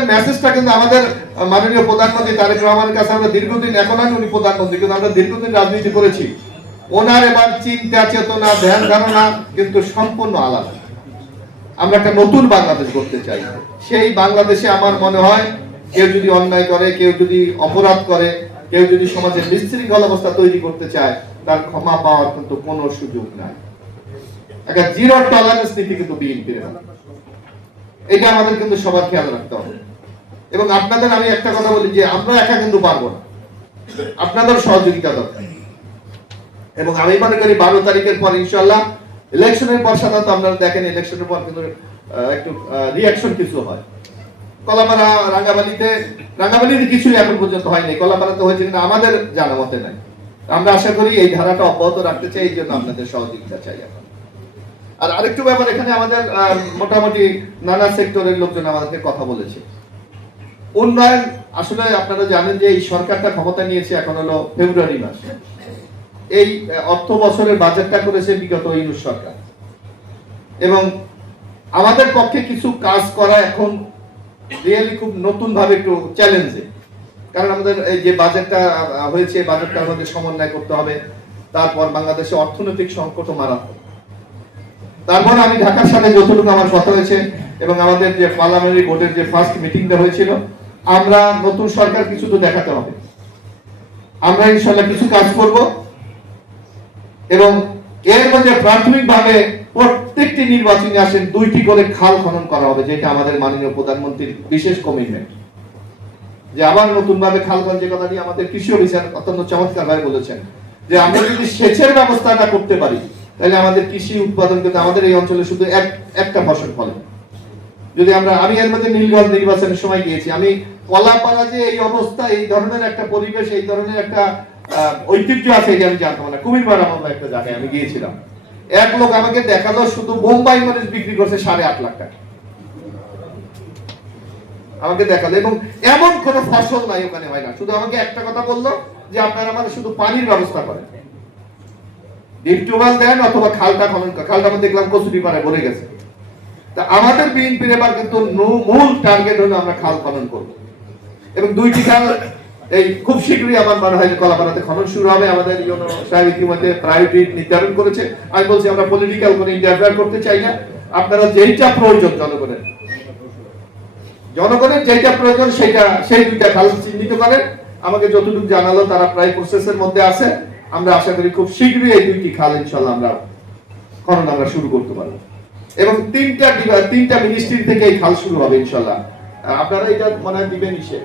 আমাদের মেসেজটা কিন্তু আমাদের মাননীয় প্রধানমন্ত্রী তারেক রহমানের কাছে আমরা দীর্ঘদিন, এখন আমি উনি প্রধানমন্ত্রী কিন্তু আমরা দীর্ঘদিন রাজনীতি করেছি, ওনার এবার চিন্তা চেতনা ধ্যান ধারণা কিন্তু সম্পূর্ণ আলাদা। আমরা একটা নতুন বাংলাদেশ করতে চাই। সেই বাংলাদেশে আমার মনে হয় কেউ যদি অন্যায় করে, কেউ যদি অপরাধ করে, কেউ যদি সমাজের বিশৃঙ্খল অবস্থা তৈরি করতে চায়, তার ক্ষমা পাওয়ার কিন্তু কোনো সুযোগ নাই। একটা জিরো টলারেন্স নীতি কিন্তু বিএনপির, এটা আমাদের কিন্তু সবার খেয়াল রাখতে হবে। এবং আপনাদের আমি একটা কথা বলি যে আমরা একা কিন্তু পারবো না, আপনাদের সহযোগিতা দরকার। এবং আমি মনে করি 12 তারিখের পর ইনশাআল্লাহ, ইলেকশনের পর সাধারণত আপনারা দেখেন ইলেকশনের পর কিন্তু একটু রিঅ্যাকশন কিছু হয়। কলাপাড়া রাঙ্গামালিতে কিছুই এখন পর্যন্ত হয়নি, কলাপাড়াতে হয়েছে কিনা আমাদের জানা মতে নাই। আমরা আশা করি এই ধারাটা অব্যাহত রাখতে চাই, এই জন্য আপনাদের সহযোগিতা চাই। এখন আর আরেকটু ব্যাপার, এখানে আমাদের মোটামুটি নানা সেক্টরের লোকজন আমাদেরকে কথা বলেছে। উন্নয়ন আসলে আপনারা জানেন যে এই সরকারটা ক্ষমতা নিয়েছে এখন হলো ফেব্রুয়ারি মাসে, এই অর্থ বছরের বাজেটটা করেছে বিগত ইউনূস সরকার। এবং আমাদের পক্ষে কিছু কাজ করা এখন রিয়েলি খুব নতুন ভাবে একটু চ্যালেঞ্জিং, কারণ আমাদের এই যে বাজেটটা হয়েছে, বাজেটটা আমাদের সমন্বয় করতে হবে। তারপর বাংলাদেশে অর্থনৈতিক সংকটও মারাত্মক। তারপর আমি ঢাকার সাথে যতটুকু আমার কথা হয়েছে এবং আমাদের যে পার্লামেন্টারি বোর্ডের যে ফার্স্ট মিটিংটা হয়েছিল, আমরা নতুন সরকার কিছু তো দেখাতে হবে। আমরা ইনশাআল্লাহ কিছু কাজ করব এবং এর মধ্যে প্রাথমিকভাবে প্রত্যেকটি নির্বাচনে আসেন 2টি করে খাল খনন করা হবে, যেটা আমাদের মাননীয় প্রধানমন্ত্রীর বিশেষ কমিটমেন্ট। যে আবার নতুন ভাবে খাল খনন, যে কথাটি আমাদের কৃষি অফিসার অত্যন্ত চমৎকার ভাবে বলেছেন, যে আমরা যদি সেচের ব্যবস্থাটা করতে পারি তাহলে আমাদের কৃষি উৎপাদন কিন্তু আমাদের এই অঞ্চলে শুধু একটা ফসল ফলে। যদি আমি এর মধ্যে নীলগঞ্জ নির্বাচনের সময় গিয়েছি, আমি কলাপাড়া যে এই অবস্থা, এই ধরনের একটা পরিবেশ, এই ধরনের একটা ঐতিহ্য আছে, এটা আমি জানতাম না। কুমিরপাড়া নামে একটা জায়গায় আমি গিয়েছিলাম, এক লোক আমাকে দেখালো শুধু বোম্বাই মরিচ বিক্রি করছে 8.5 লাখ টাকা আমাকে দেখালো, এবং এমন কোন ফসল নাই ওখানে হয় না। শুধু আমাকে একটা কথা বললো যে আপনারা আমাদের শুধু পানির ব্যবস্থা করেন, ডিপ টিউবওয়েল দেন অথবা খালটা খনন করেন। খালটা আমি দেখলাম কচুরিপাড়ায় ভরে গেছে। তা আমাদের বিএনপির এবার কিন্তু মূল টার্গেট হলো আমরা খাল খনন করব, এবং 2টি খাল এই খুব শীঘ্রই আমার মনে হয় কলাপাড়াতে খনন শুরু হবে। আমাদের ইউনো সাহেব ইতিমধ্যে প্রায়োরিটি নির্ধারণ করেছে। আমি বলছি আমরা পলিটিক্যাল কোনো ইন্টারফেয়ার করতে চাই না। আপনারা যেইটা প্রয়োজন জনগণের যেটা প্রয়োজন সেই 2টা খাল চিহ্নিত করেন। আমাকে যতটুকু জানালো তারা প্রায় প্রসেসের মধ্যে আছে। আমরা আশা করি খুব শীঘ্রই এই 2টি খাল ইনশাআল্লাহ আমরা খনন শুরু করতে পারবো, এবং 3টা মিনিস্ট্রি থেকে এই খাল শুরু হবে ইনশাআল্লাহ। আপনারা এটা মনে হয় দিবেন ইসে